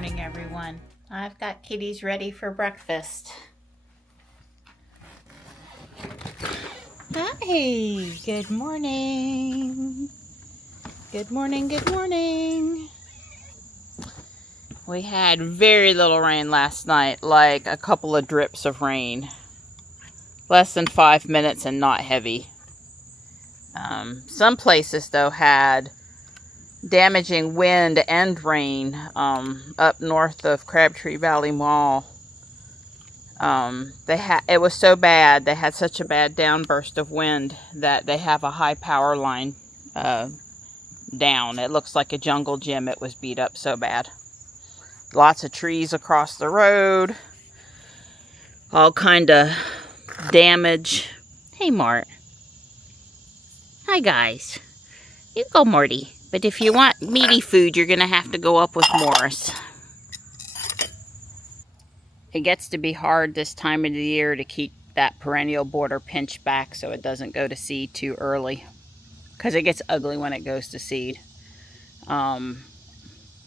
morning, everyone. I've got kitties ready for breakfast. Hi, good morning. Good morning, good morning. We had very little rain last night, like a couple of drips of rain. Less than 5 minutes and not heavy. Some places, though, had damaging wind and rain up north of Crabtree Valley Mall. It was so bad, they had such a bad downburst of wind that they have a high power line down. It looks like a jungle gym. It was beat up so bad. Lots of trees across the road. All kind of damage. Hey, Mart. Hi, guys. You go, Morty. But if you want meaty food, you're going to have to go up with Morris. It gets to be hard this time of the year to keep that perennial border pinched back so it doesn't go to seed too early. Because it gets ugly when it goes to seed.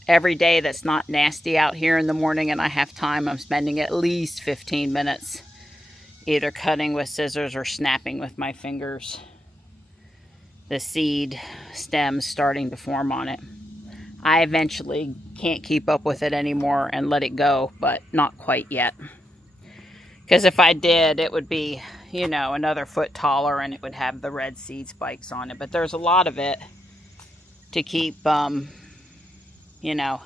Every day that's not nasty out here in the morning and I have time, I'm spending at least 15 minutes either cutting with scissors or snapping with my fingers the seed stems starting to form on it. I eventually can't keep up with it anymore and let it go, but not quite yet. Because if I did, it would be, you know, another foot taller and it would have the red seed spikes on it. But there's a lot of it to keep, you know,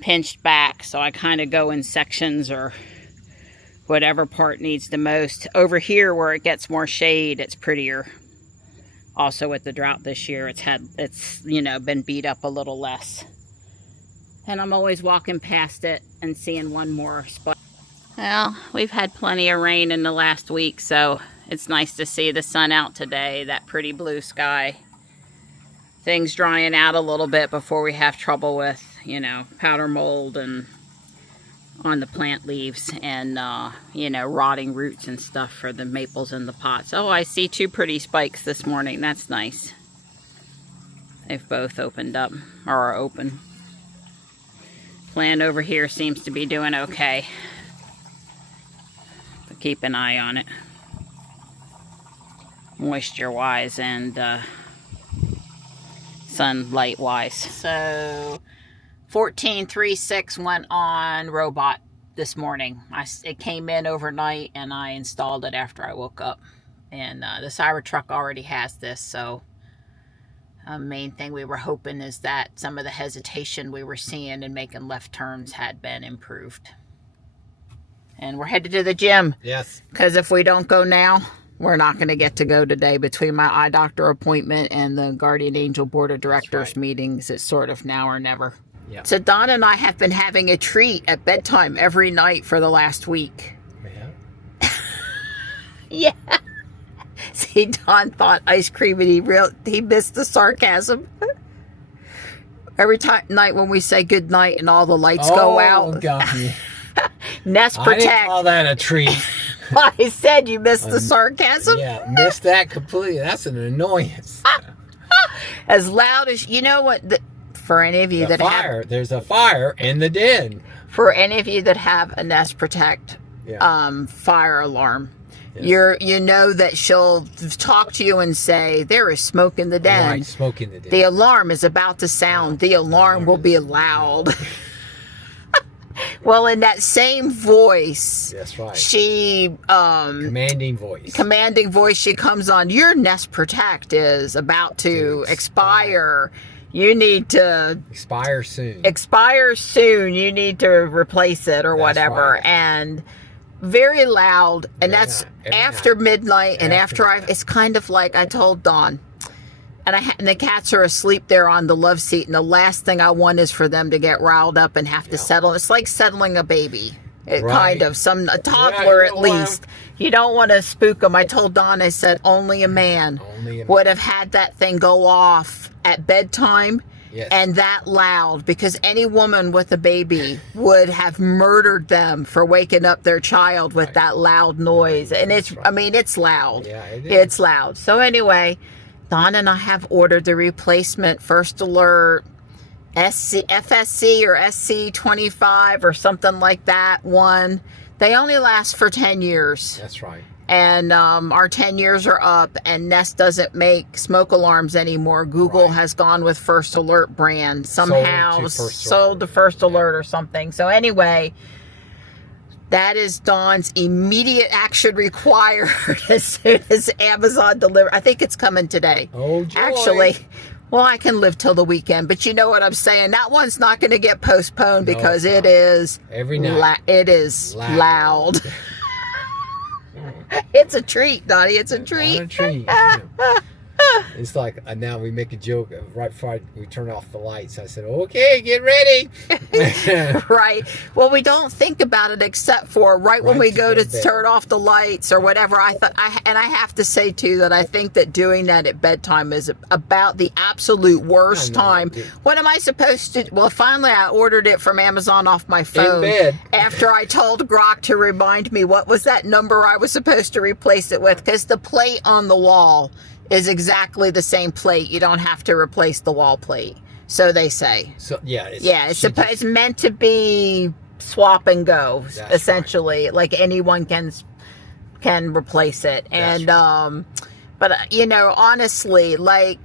pinched back. So I kind of go in sections or whatever part needs the most. Over here where it gets more shade, it's prettier. Also with the drought this year, it's you know, been beat up a little less. And I'm always walking past it and seeing one more spot. Well, we've had plenty of rain in the last week, so it's nice to see the sun out today, that pretty blue sky. Things drying out a little bit before we have trouble with, you know, powder mold and on the plant leaves and, you know, rotting roots and stuff for the maples in the pots. Oh, I see two pretty spikes this morning. That's nice. They've both opened up, or are open. Plant over here seems to be doing okay. But keep an eye on it. Moisture-wise and sunlight-wise. So 1436 went on robot this morning. It came in overnight and I installed it after I woke up. And the Cybertruck already has this, so main thing we were hoping is that some of the hesitation we were seeing in making left turns had been improved. And we're headed to the gym. Yes. Because if we don't go now, we're not going to get to go today. Between my eye doctor appointment and the Guardian Angel Board of Directors meetings, it's sort of now or never. Yep. So Don and I have been having a treat at bedtime every night for the last week. Yeah. Yeah. See, Don thought ice cream and he missed the sarcasm. Every night when we say good night and all the lights go out. Oh, got me. Nest Protect. I didn't call that a treat. I said you missed the sarcasm. Yeah, missed that completely. That's an annoyance. As loud as, you know what, for any of you that have... There's a fire in the den. For any of you that have a Nest Protect fire alarm, yes. You know that she'll talk to you and say, there is smoke in the den. Right, smoke in the den. The alarm is about to sound. The alarm will be loud. Well, in that same voice, that's right. She commanding voice. She comes on. Your Nest Protect is about to expire. You need to expire soon. You need to replace it or whatever. Right. And very loud. And that's after midnight. And after it's kind of like I told Dawn. And the cats are asleep there on the love seat. And the last thing I want is for them to get riled up and have to settle. It's like settling a baby. Kind of. A toddler at least. You don't want to spook them. I told Dawn, I said, only a man would have had that thing go off at bedtime. Yes. And that loud, because any woman with a baby would have murdered them for waking up their child with that loud noise. And it's loud. Yeah, it is. It's loud. So anyway, Dawn and I have ordered the replacement First Alert FSC or SC25 or something like that one. They only last for 10 years. That's right. And our 10 years are up, and Nest doesn't make smoke alarms anymore. Google has gone with First Alert brand. Somehow sold to First Alert or something. So anyway, that is Dawn's immediate action required as soon as Amazon delivers. I think it's coming today. Oh, joy. Actually, well, I can live till the weekend, but you know what I'm saying. That one's not going to get postponed because it is every night. It is loud. It's a treat, Donnie. It's a treat. It's a treat. It's like now we make a joke right before we turn off the lights. I said, "Okay, get ready." Right. Well, we don't think about it except for right when we go to turn off the lights or whatever. I have to say too that I think that doing that at bedtime is about the absolute worst time. What am I supposed to? Well, finally, I ordered it from Amazon off my phone in bed after I told Grok to remind me what was that number I was supposed to replace it with, because the plate on the wall is exactly the same plate. You don't have to replace the wall plate. So they say. So it's meant to be swap and go, essentially. Right. Like anyone can replace it. And but you know, honestly, like,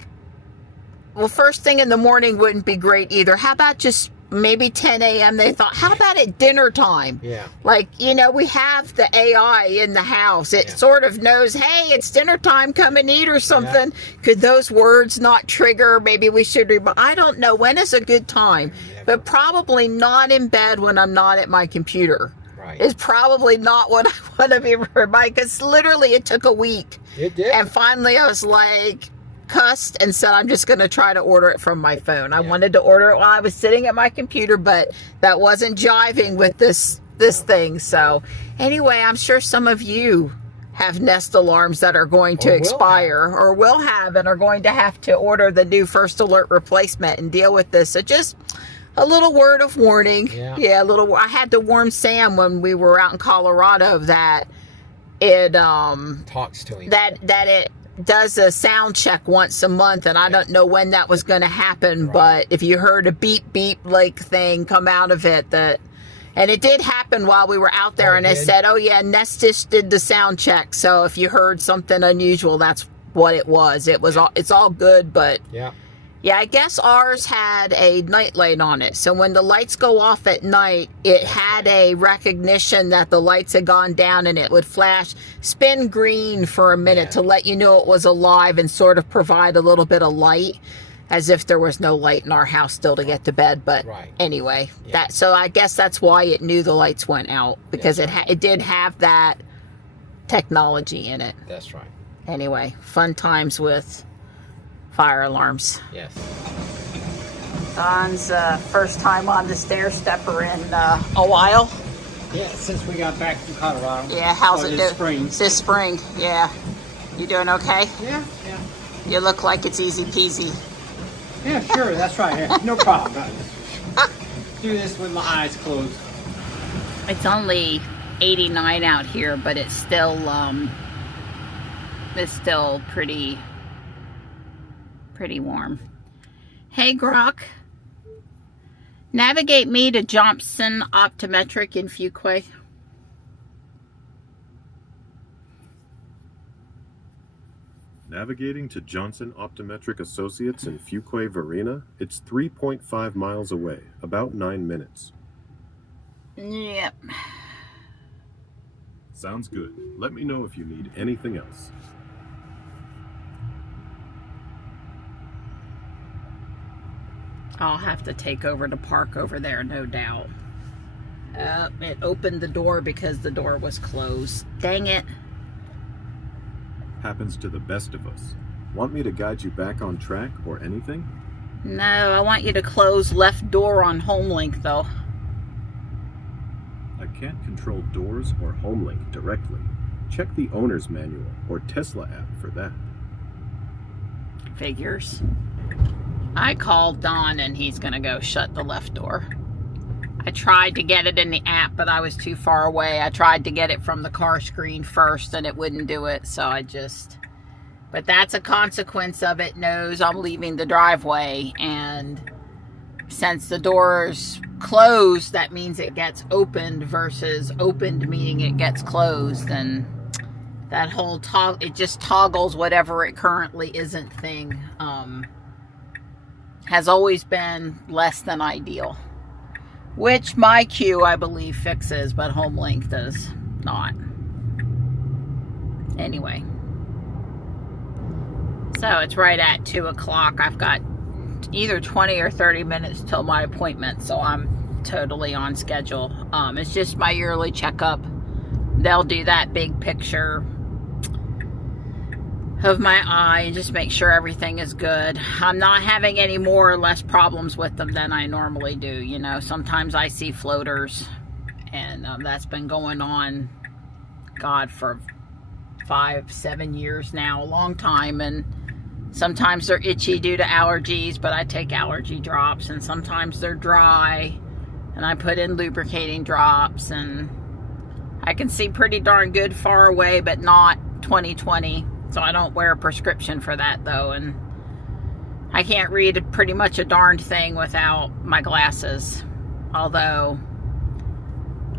well, first thing in the morning wouldn't be great either. How about just maybe 10 a.m. they thought, how about at dinner time? Yeah. Like, you know, we have the AI in the house. It sort of knows, hey, it's dinner time, come and eat or something. Yeah. Could those words not trigger? Maybe we should, I don't know. When is a good time? But probably not in bed when I'm not at my computer. Right. It's probably not what I want to be reminded, because literally it took a week. It did. And finally I was like, cussed and said I'm just going to try to order it from my phone. I wanted to order it while I was sitting at my computer, but that wasn't jiving with this thing. So anyway, I'm sure some of you have Nest alarms that are going to expire or will have and are going to have to order the new First Alert replacement and deal with this. So just a little word of warning. Yeah, I had to warn Sam when we were out in Colorado that it talks to him. That it does a sound check once a month, and I don't know when that was going to happen, but if you heard a beep beep like thing come out of it, and it did happen while we were out there, and it said, oh yeah, Nest just did the sound check, so if you heard something unusual, that's what it was. It's all good, but yeah, I guess ours had a night light on it. So when the lights go off at night, it had a recognition that the lights had gone down, and it would flash, spin green for a minute to let you know it was alive and sort of provide a little bit of light, as if there was no light in our house still to get to bed. But anyway, so I guess that's why it knew the lights went out, because it did have that technology in it. That's right. Anyway, fun times with fire alarms. Yes. Don's first time on the stair stepper in a while. Yeah, since we got back from Colorado. Yeah, how's it this spring? This spring, yeah. You doing okay? Yeah. You look like it's easy peasy. Yeah, sure, that's right. Yeah, no problem. Do this with my eyes closed. It's only 89 out here, but it's still pretty warm. Hey Grok, navigate me to Johnson Optometric in Fuquay. Navigating to Johnson Optometric Associates in Fuquay, Varina. It's 3.5 miles away, about 9 minutes. Yep. Sounds good. Let me know if you need anything else. I'll have to take over to park over there, no doubt. It opened the door because the door was closed. Dang it. Happens to the best of us. Want me to guide you back on track or anything? No, I want you to close left door on HomeLink, though. I can't control doors or HomeLink directly. Check the owner's manual or Tesla app for that. Figures. I called Don and he's gonna go shut the left door. I tried to get it in the app, but I was too far away. I tried to get it from the car screen first and it wouldn't do it, so but that's a consequence of it knows I'm leaving the driveway, and since the door's closed, that means it gets opened versus opened meaning it gets closed, and that whole it just toggles whatever it currently isn't thing has always been less than ideal, which my Q I believe fixes, but HomeLink does not. Anyway, so it's right at 2 o'clock. I've got either 20 or 30 minutes till my appointment, so I'm totally on schedule. It's just my yearly checkup. They'll do that big picture of my eye and just make sure everything is good. I'm not having any more or less problems with them than I normally do. You know, sometimes I see floaters, and that's been going on, God, for 5-7 years now, a long time. And sometimes they're itchy due to allergies, but I take allergy drops, and sometimes they're dry and I put in lubricating drops, and I can see pretty darn good far away, but not 20/20. So I don't wear a prescription for that though, and I can't read pretty much a darned thing without my glasses. Although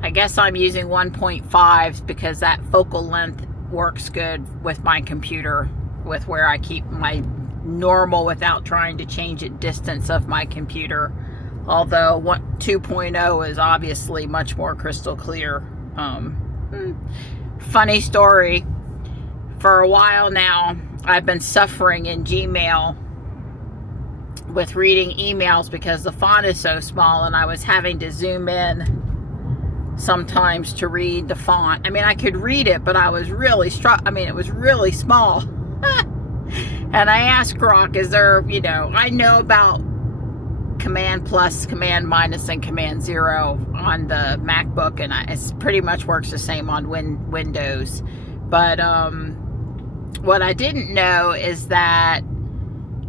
I guess I'm using 1.5 because that focal length works good with my computer, with where I keep my normal without trying to change it distance of my computer. Although 2.0 is obviously much more crystal clear. Funny story. For a while now, I've been suffering in Gmail with reading emails because the font is so small, and I was having to zoom in sometimes to read the font. I mean, I could read it, but I was really it was really small. And I asked Grok, is there, you know, I know about Command plus, Command minus, and Command 0 on the MacBook, and it pretty much works the same on Windows. But what I didn't know is that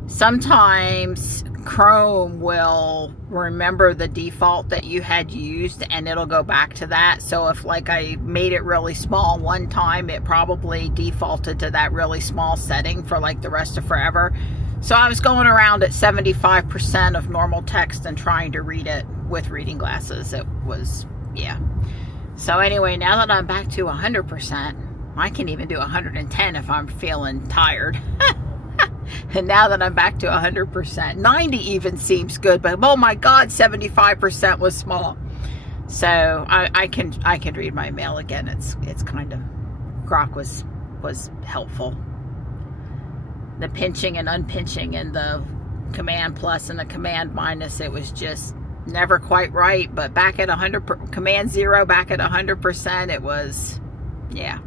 sometimes Chrome will remember the default that you had used, and it'll go back to that. So if like I made it really small one time, it probably defaulted to that really small setting for like the rest of forever. So I was going around at 75% of normal text and trying to read it with reading glasses. It was, yeah. So anyway, now that I'm back to 100%, I can even do 110 if I'm feeling tired. And now that I'm back to 100%, 90 even seems good, but oh my God, 75% was small. So I can read my mail again. It's kind of, Grok was helpful. The pinching and unpinching and the Command plus and the Command minus, it was just never quite right. But back at 100, Command 0 back at 100%, it was, yeah,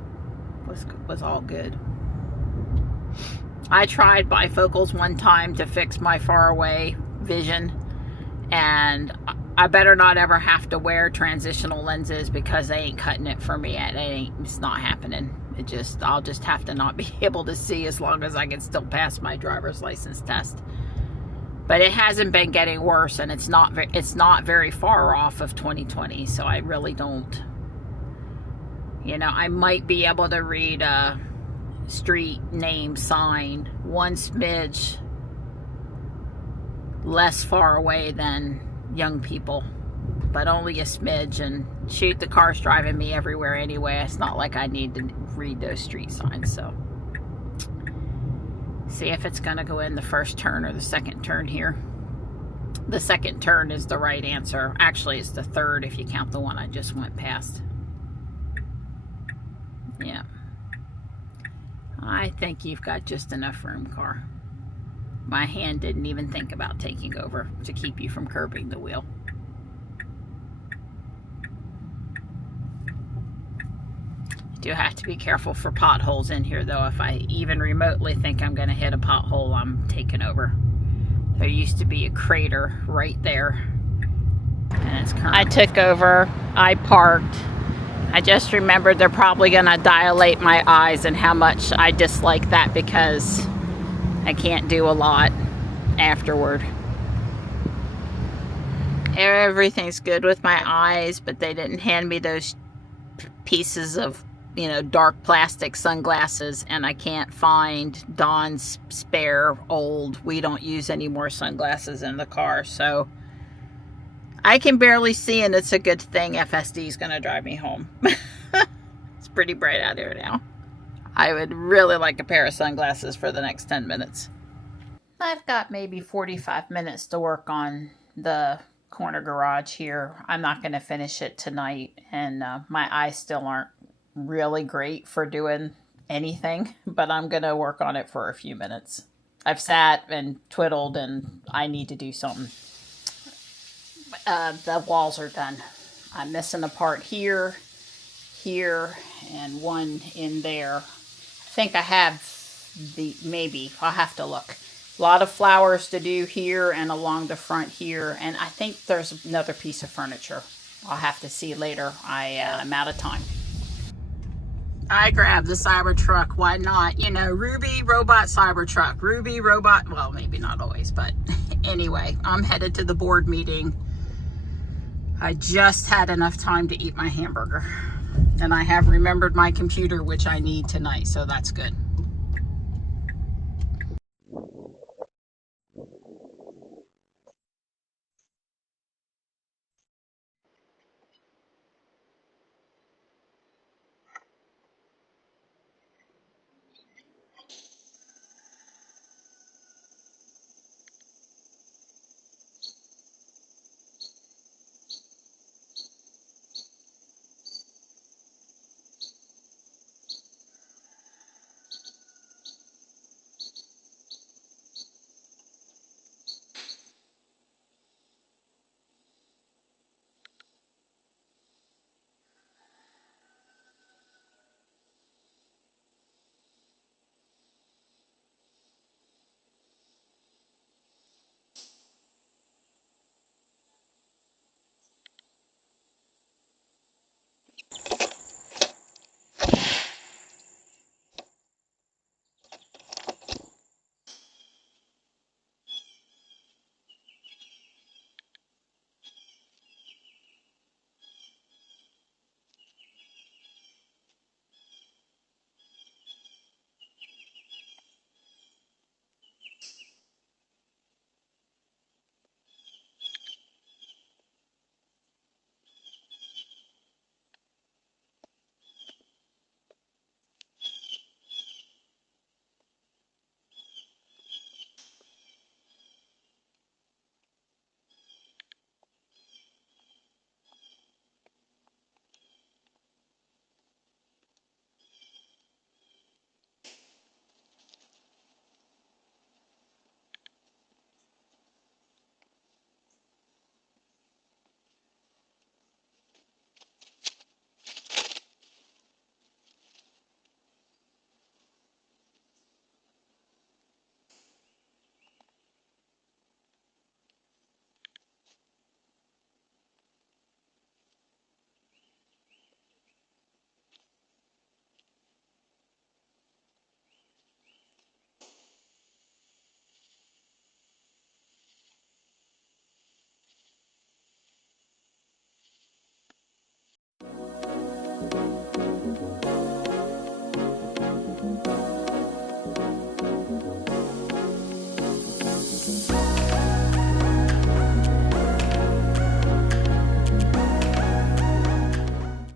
was all good. I tried bifocals one time to fix my far away vision, and I better not ever have to wear transitional lenses because they ain't cutting it for me. It's not happening. I'll just have to not be able to see as long as I can still pass my driver's license test. But it hasn't been getting worse, and it's not very far off of 2020, so I really don't, you know, I might be able to read a street name sign one smidge less far away than young people, but only a smidge. And shoot, the car's driving me everywhere anyway. It's not like I need to read those street signs. So see if it's gonna go in the first turn or the second turn here. The second turn is the right answer. Actually, it's the third if you count the one I just went past. Yeah, I think you've got just enough room, car. My hand didn't even think about taking over to keep you from curbing the wheel. You do have to be careful for potholes in here, though. If I even remotely think I'm going to hit a pothole, I'm taking over. There used to be a crater right there, and it's currently... I took over. I parked. I just remembered they're probably going to dilate my eyes and how much I dislike that because I can't do a lot afterward. Everything's good with my eyes, but they didn't hand me those pieces of, you know, dark plastic sunglasses, and I can't find Dawn's spare old, we don't use any more sunglasses in the car. So I can barely see, and it's a good thing FSD is going to drive me home. It's pretty bright out here now. I would really like a pair of sunglasses for the next 10 minutes. I've got maybe 45 minutes to work on the corner garage here. I'm not going to finish it tonight, and my eyes still aren't really great for doing anything, but I'm going to work on it for a few minutes. I've sat and twiddled, and I need to do something. The walls are done. I'm missing a part here, here, and one in there. I think I have maybe, I'll have to look. A lot of flowers to do here and along the front here, and I think there's another piece of furniture. I'll have to see later. I'm out of time. I grabbed the Cybertruck. Why not? You know, Ruby Robot Cybertruck. Ruby Robot, well, maybe not always, but anyway, I'm headed to the board meeting. I just had enough time to eat my hamburger. And I have remembered my computer, which I need tonight, so that's good.